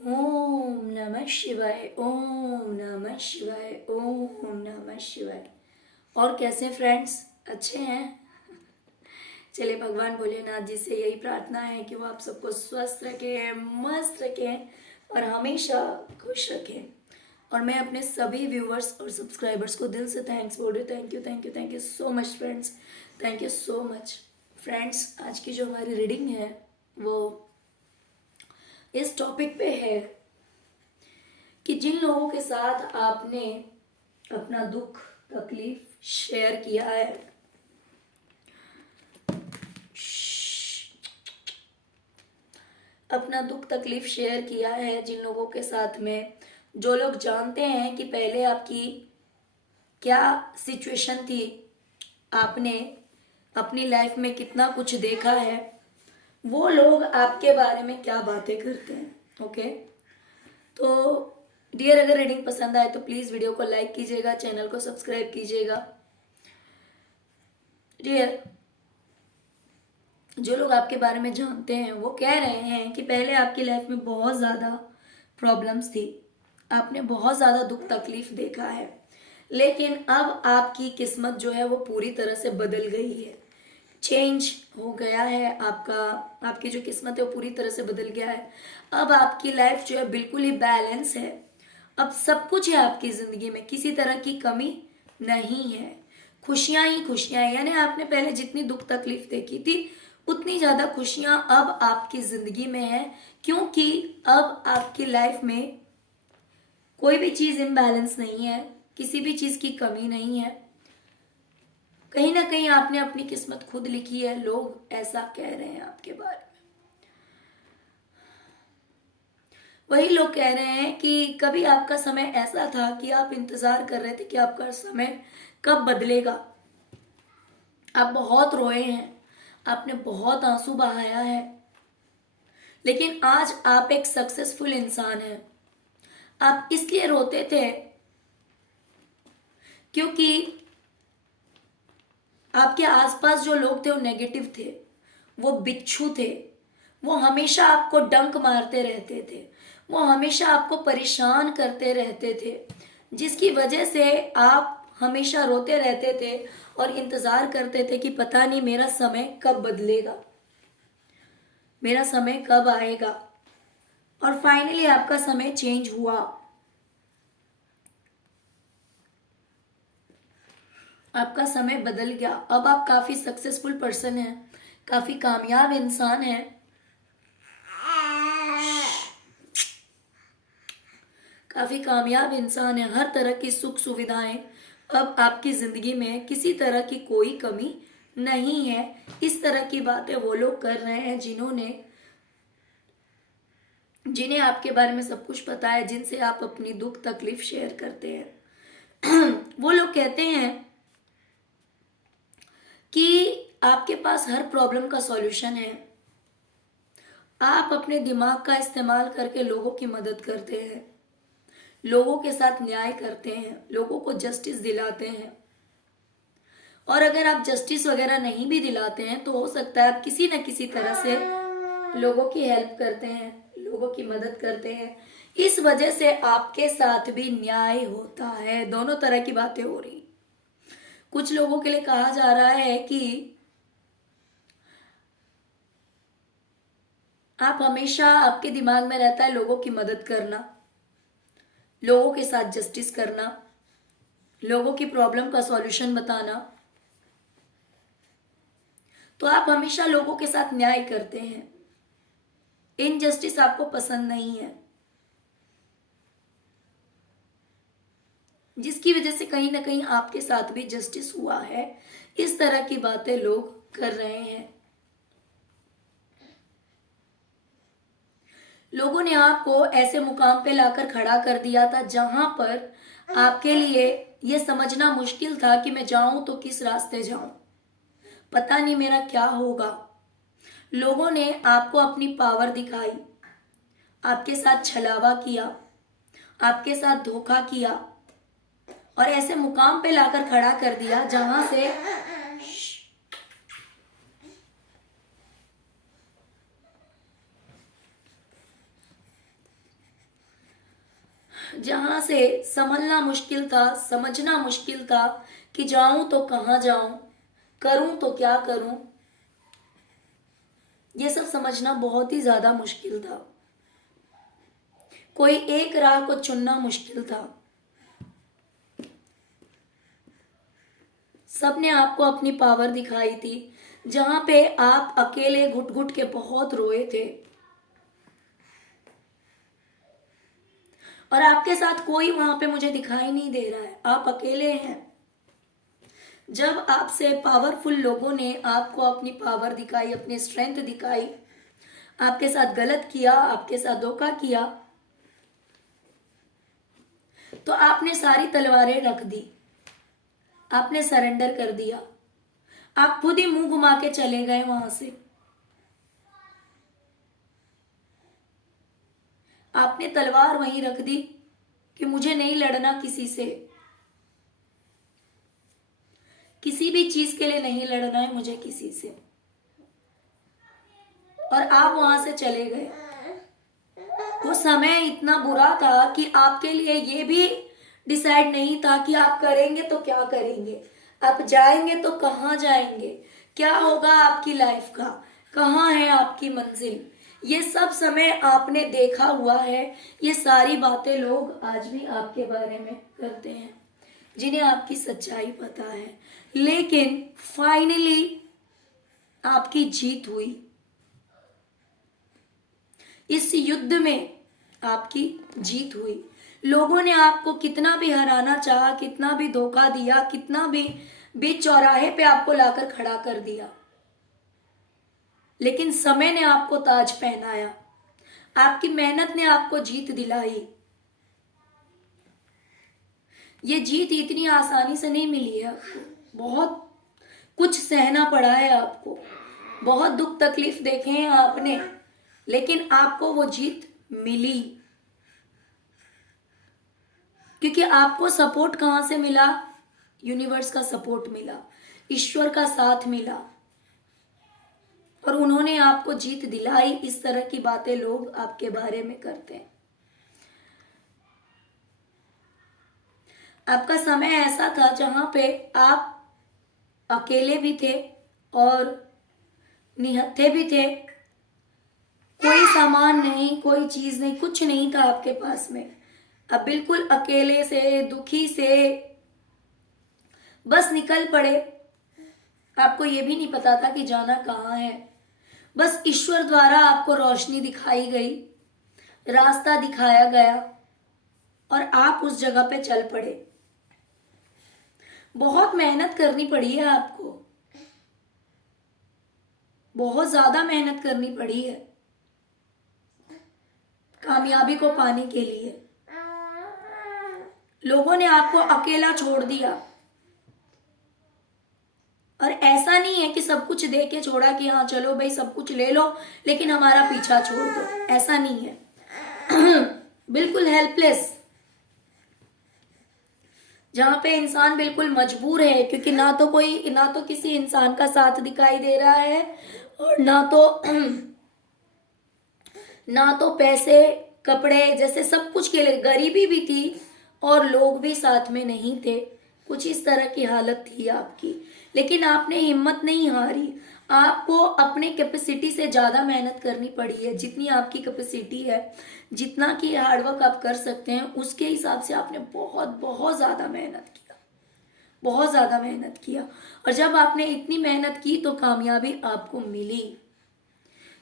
ओम नमः शिवाय, ओम नमः शिवाय, ओम नमः शिवाय। और कैसे फ्रेंड्स, अच्छे हैं? चलिए, भगवान भोलेनाथ जी से यही प्रार्थना है कि वो आप सबको स्वस्थ रखें, मस्त रखें और हमेशा खुश रखें। और मैं अपने सभी व्यूवर्स और सब्सक्राइबर्स को दिल से थैंक्स बोल रही हूँ। Thank you, thank you, thank you so much friends. Thank you so much friends. आज की जो हमारी रीडिंग है वो इस टॉपिक पे है कि जिन लोगों के साथ आपने अपना दुख तकलीफ शेयर किया है, अपना दुख तकलीफ शेयर किया है, जिन लोगों के साथ में, जो लोग जानते हैं कि पहले आपकी क्या सिचुएशन थी, आपने अपनी लाइफ में कितना कुछ देखा है, वो लोग आपके बारे में क्या बातें करते हैं। ओके, तो डियर, अगर रीडिंग पसंद आए तो प्लीज़ वीडियो को लाइक कीजिएगा, चैनल को सब्सक्राइब कीजिएगा। डियर, जो लोग आपके बारे में जानते हैं वो कह रहे हैं कि पहले आपकी लाइफ में बहुत ज़्यादा प्रॉब्लम्स थी, आपने बहुत ज़्यादा दुख तकलीफ देखा है, लेकिन अब आपकी किस्मत जो है वो पूरी तरह से बदल गई है, चेंज हो गया है आपका। आपकी जो किस्मत है वो पूरी तरह से बदल गया है। अब आपकी लाइफ जो है बिल्कुल ही बैलेंस है। अब सब कुछ है आपकी ज़िंदगी में, किसी तरह की कमी नहीं है, खुशियां ही खुशियां हैं। यानी आपने पहले जितनी दुख तकलीफ देखी थी उतनी ज़्यादा खुशियां अब आपकी ज़िंदगी में है, क्योंकि अब आपकी लाइफ में कोई भी चीज़ इम्बैलेंस नहीं है, किसी भी चीज़ की कमी नहीं है। कहीं ना कहीं आपने अपनी किस्मत खुद लिखी है, लोग ऐसा कह रहे हैं आपके बारे में। वही लोग कह रहे हैं कि कभी आपका समय ऐसा था कि आप इंतजार कर रहे थे कि आपका समय कब बदलेगा। आप बहुत रोए हैं, आपने बहुत आंसू बहाया है, लेकिन आज आप एक सक्सेसफुल इंसान हैं। आप इसलिए रोते थे क्योंकि आपके आसपास जो लोग थे वो नेगेटिव थे, वो बिच्छू थे, वो हमेशा आपको डंक मारते रहते थे, वो हमेशा आपको परेशान करते रहते थे, जिसकी वजह से आप हमेशा रोते रहते थे और इंतजार करते थे कि पता नहीं मेरा समय कब बदलेगा, मेरा समय कब आएगा। और फाइनली आपका समय चेंज हुआ। आपका समय बदल गया। अब आप काफी सक्सेसफुल पर्सन हैं, काफी कामयाब इंसान हैं। काफी कामयाब इंसान है। हर तरह की सुख सुविधाएं अब आपकी जिंदगी में, किसी तरह की कोई कमी नहीं है। इस तरह की बातें वो लोग कर रहे हैं जिन्हें आपके बारे में सब कुछ पता है, जिनसे आप अपनी दुख तकलीफ शेयर करते हैं। वो लोग कहते हैं कि आपके पास हर प्रॉब्लम का सॉल्यूशन है। आप अपने दिमाग का इस्तेमाल करके लोगों की मदद करते हैं, लोगों के साथ न्याय करते हैं, लोगों को जस्टिस दिलाते हैं। और अगर आप जस्टिस वगैरह नहीं भी दिलाते हैं तो हो सकता है आप किसी न किसी तरह से लोगों की हेल्प करते हैं, लोगों की मदद करते हैं। इस वजह से आपके साथ भी न्याय होता है। दोनों तरह की बातें हो रही। कुछ लोगों के लिए कहा जा रहा है कि आप हमेशा, आपके दिमाग में रहता है लोगों की मदद करना, लोगों के साथ जस्टिस करना, लोगों की प्रॉब्लम का सॉल्यूशन बताना। तो आप हमेशा लोगों के साथ न्याय करते हैं। इनजस्टिस आपको पसंद नहीं है, जिसकी वजह से कहीं ना कहीं आपके साथ भी जस्टिस हुआ है। इस तरह की बातें लोग कर रहे हैं। लोगों ने आपको ऐसे मुकाम पे लाकर खड़ा कर दिया था जहां पर आपके लिए यह समझना मुश्किल था कि मैं जाऊं तो किस रास्ते जाऊं, पता नहीं मेरा क्या होगा। लोगों ने आपको अपनी पावर दिखाई, आपके साथ छलावा किया, आपके साथ धोखा किया और ऐसे मुकाम पे लाकर खड़ा कर दिया जहां से जहां से संभलना मुश्किल था, समझना मुश्किल था कि जाऊं तो कहाँ जाऊं, करूं तो क्या करूं, ये सब समझना बहुत ही ज्यादा मुश्किल था। कोई एक राह को चुनना मुश्किल था। सबने आपको अपनी पावर दिखाई थी, जहां पे आप अकेले घुट घुट के बहुत रोए थे, और आपके साथ कोई वहां पे मुझे दिखाई नहीं दे रहा है, आप अकेले हैं। जब आपसे पावरफुल लोगों ने आपको अपनी पावर दिखाई, अपनी स्ट्रेंथ दिखाई, आपके साथ गलत किया, आपके साथ धोखा किया, तो आपने सारी तलवारें रख दी, आपने सरेंडर कर दिया, आप खुद ही मुंह घुमा के चले गए वहां से। आपने तलवार वहीं रख दी कि मुझे नहीं लड़ना किसी से, किसी भी चीज के लिए नहीं लड़ना है मुझे किसी से, और आप वहां से चले गए। वो समय इतना बुरा था कि आपके लिए ये भी डिसाइड नहीं था कि आप करेंगे तो क्या करेंगे, आप जाएंगे तो कहाँ जाएंगे, क्या होगा आपकी लाइफ का, कहाँ है आपकी मंजिल। ये सब समय आपने देखा हुआ है। ये सारी बातें लोग आज भी आपके बारे में करते हैं, जिन्हें आपकी सच्चाई पता है। लेकिन फाइनली आपकी जीत हुई। इस युद्ध में आपकी जीत हुई। लोगों ने आपको कितना भी हराना चाहा, कितना भी धोखा दिया, कितना भी बीच चौराहे पे आपको लाकर खड़ा कर दिया, लेकिन समय ने आपको ताज पहनाया। आपकी मेहनत ने आपको जीत दिलाई। ये जीत इतनी आसानी से नहीं मिली है आपको, बहुत कुछ सहना पड़ा है आपको, बहुत दुख तकलीफ देखे हैं आपने, लेकिन आपको वो जीत मिली। क्योंकि आपको सपोर्ट कहां से मिला? यूनिवर्स का सपोर्ट मिला, ईश्वर का साथ मिला, और उन्होंने आपको जीत दिलाई। इस तरह की बातें लोग आपके बारे में करते हैं। आपका समय ऐसा था जहां पे आप अकेले भी थे और निहत्थे भी थे। कोई सामान नहीं, कोई चीज नहीं, कुछ नहीं था आपके पास में। अब बिल्कुल अकेले से, दुखी से बस निकल पड़े। आपको ये भी नहीं पता था कि जाना कहाँ है। बस ईश्वर द्वारा आपको रोशनी दिखाई गई, रास्ता दिखाया गया, और आप उस जगह पे चल पड़े। बहुत मेहनत करनी पड़ी है आपको, बहुत ज्यादा मेहनत करनी पड़ी है कामयाबी को पाने के लिए। लोगों ने आपको अकेला छोड़ दिया, और ऐसा नहीं है कि सब कुछ दे के छोड़ा कि हाँ चलो भाई सब कुछ ले लो लेकिन हमारा पीछा छोड़ दो, ऐसा नहीं है। बिल्कुल हेल्पलेस, जहां पे इंसान बिल्कुल मजबूर है, क्योंकि ना तो किसी इंसान का साथ दिखाई दे रहा है, और ना तो पैसे, कपड़े जैसे सब कुछ के लिए, गरीबी भी थी और लोग भी साथ में नहीं थे। कुछ इस तरह की हालत थी आपकी, लेकिन आपने हिम्मत नहीं हारी। आपको अपने कैपेसिटी से ज्यादा मेहनत करनी पड़ी है। जितनी आपकी कैपेसिटी है, जितना की हार्डवर्क आप कर सकते हैं, उसके हिसाब से आपने बहुत बहुत ज्यादा मेहनत किया, बहुत ज्यादा मेहनत किया। और जब आपने इतनी मेहनत की तो कामयाबी आपको मिली।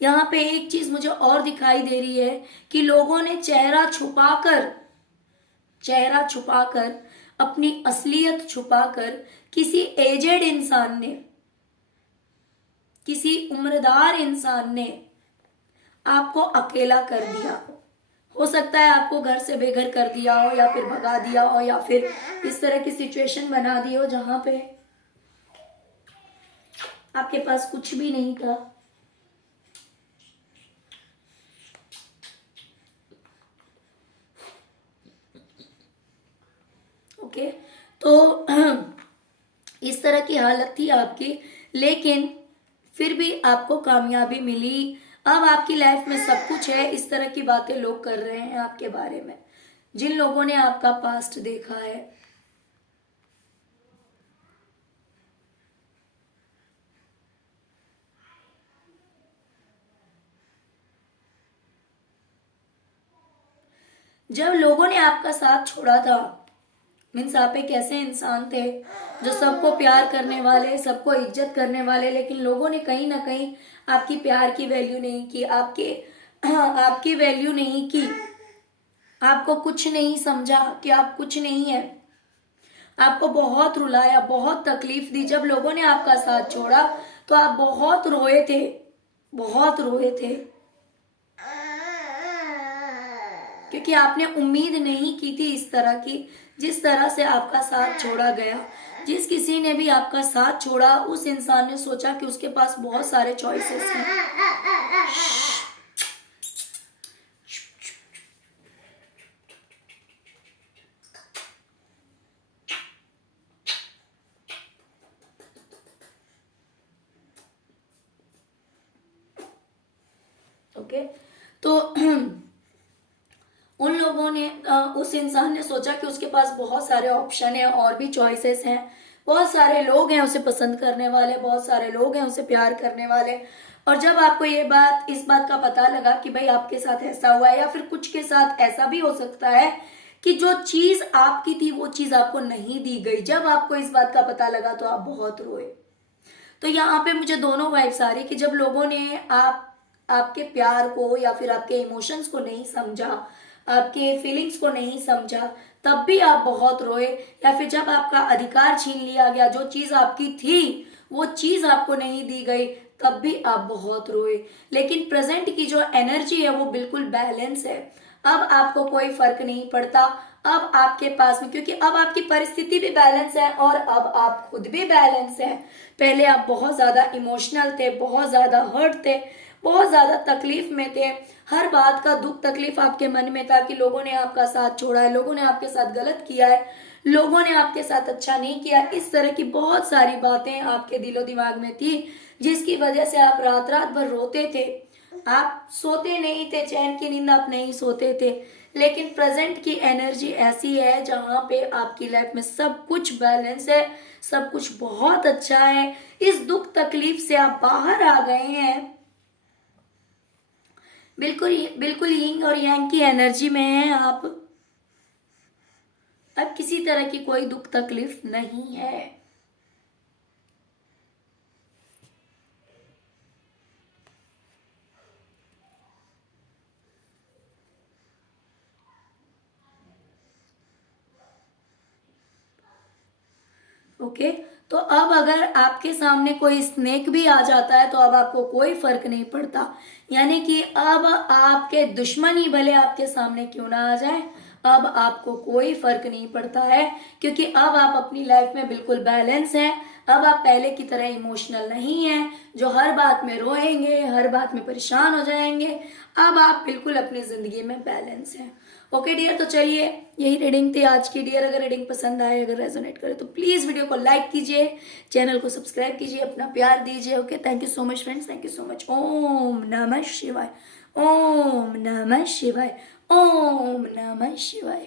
यहाँ पे एक चीज मुझे और दिखाई दे रही है कि लोगों ने चेहरा छुपाकर, अपनी असलियत छुपाकर, किसी एजेड इंसान ने, किसी उम्रदार इंसान ने आपको अकेला कर दिया। हो सकता है आपको घर से बेघर कर दिया हो, या फिर भगा दिया हो, या फिर इस तरह की सिचुएशन बना दी हो जहां पे आपके पास कुछ भी नहीं था। ओके, तो इस तरह की हालत थी आपकी, लेकिन फिर भी आपको कामयाबी मिली। अब आपकी लाइफ में सब कुछ है। इस तरह की बातें लोग कर रहे हैं आपके बारे में, जिन लोगों ने आपका पास्ट देखा है, जब लोगों ने आपका साथ छोड़ा था, मीन्स आप एक ऐसे इंसान थे जो सबको प्यार करने वाले, सबको इज्जत करने वाले, लेकिन लोगों ने कहीं ना कहीं आपकी प्यार की वैल्यू नहीं की, आपकी वैल्यू नहीं की, आपको कुछ नहीं समझा कि आप कुछ नहीं है, आपको बहुत रुलाया, बहुत तकलीफ दी। जब लोगों ने आपका साथ छोड़ा तो आप बहुत रोए थे, बहुत रोए थे, क्योंकि आपने उम्मीद नहीं की थी इस तरह की, जिस तरह से आपका साथ छोड़ा गया। जिस किसी ने भी आपका साथ छोड़ा, उस इंसान ने सोचा कि उसके पास बहुत सारे चॉइसेस हैं। ओके, तो उन लोगों ने उस इंसान ने सोचा कि उसके पास बहुत सारे ऑप्शन है और भी चॉइसेस हैं, बहुत सारे लोग हैं उसे पसंद करने वाले, बहुत सारे लोग हैं उसे प्यार करने वाले। और जब आपको इस बात का पता लगा कि भाई आपके साथ ऐसा हुआ है, या फिर कुछ के साथ ऐसा भी हो सकता है कि जो चीज आपकी थी वो चीज आपको नहीं दी गई, जब आपको इस बात का पता लगा तो आप बहुत रोए। तो यहाँ पे मुझे दोनों वाइब्स आ रही कि जब लोगों ने आपके प्यार को या फिर आपके इमोशंस को नहीं समझा, आपके फीलिंग्स को नहीं समझा, तब भी आप बहुत रोए, या फिर जब आपका अधिकार छीन लिया गया, जो चीज आपकी थी वो चीज आपको नहीं दी गई, तब भी आप बहुत रोए। लेकिन प्रेजेंट की जो एनर्जी है वो बिल्कुल बैलेंस है। अब आपको कोई फर्क नहीं पड़ता, अब आपके पास में, क्योंकि अब आपकी परिस्थिति भी बैलेंस है और अब आप खुद भी बैलेंस है। पहले आप बहुत ज्यादा इमोशनल थे, बहुत ज्यादा हर्ट थे, बहुत ज्यादा तकलीफ में थे, हर बात का दुख तकलीफ आपके मन में था कि लोगों ने आपका साथ छोड़ा है, लोगों ने आपके साथ गलत किया है, लोगों ने आपके साथ अच्छा नहीं किया। इस तरह की बहुत सारी बातें आपके दिलो दिमाग में थी, जिसकी वजह से आप रात रात भर रोते थे, आप सोते नहीं थे, चैन की नींद आप नहीं सोते थे। लेकिन प्रेजेंट की एनर्जी ऐसी है जहां पे आपकी लाइफ में सब कुछ बैलेंस है, सब कुछ बहुत अच्छा है। इस दुख तकलीफ से आप बाहर आ गए हैं, बिल्कुल बिल्कुल यिंग और यांग की एनर्जी में है आप। अब किसी तरह की कोई दुख तकलीफ नहीं है। ओके, तो अब अगर आपके सामने कोई स्नेक भी आ जाता है तो अब आपको कोई फर्क नहीं पड़ता, यानी कि अब आपके दुश्मन ही भले आपके सामने क्यों ना आ जाए, अब आपको कोई फर्क नहीं पड़ता है, क्योंकि अब आप अपनी लाइफ में बिल्कुल बैलेंस हैं। अब आप पहले की तरह इमोशनल नहीं हैं, जो हर बात में रोएंगे, हर बात में परेशान हो जाएंगे। अब आप बिल्कुल अपनी जिंदगी में बैलेंस हैं। ओके डियर, तो चलिए यही रीडिंग थी आज की डियर। अगर रीडिंग पसंद आए, अगर रेजोनेट करे तो प्लीज वीडियो को लाइक कीजिए, चैनल को सब्सक्राइब कीजिए, अपना प्यार दीजिए। Okay, thank you so much friends, thank you so much. Om नमः शिवाय, ओम नमः शिवाय, ओम नमः शिवाय।